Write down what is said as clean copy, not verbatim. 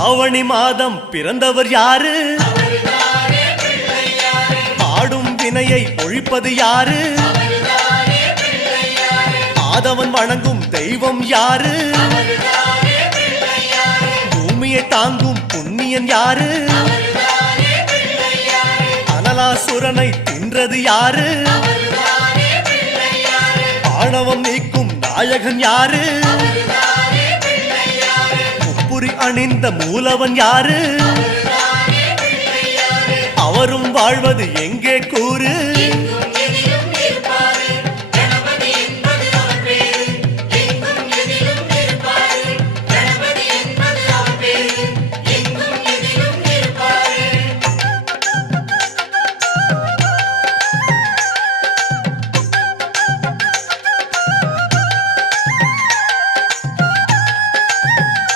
ஆவணி மாதம் பிறந்தவர் யாரு? ஆடும் வினையை ஒழிப்பது யாரு? ஆதவன் வணங்கும் தெய்வம் யாரு? பூமியை தாங்கும் புண்ணியன் யாரு? அனலாசுரனை தின்றது யாரு? ஆணவம் நீக்கும் நாயகன் யாரு? முப்புரி அணிந்த மூலவன் யாரு? அவரும் வாழ்வது எங்கே கூறு?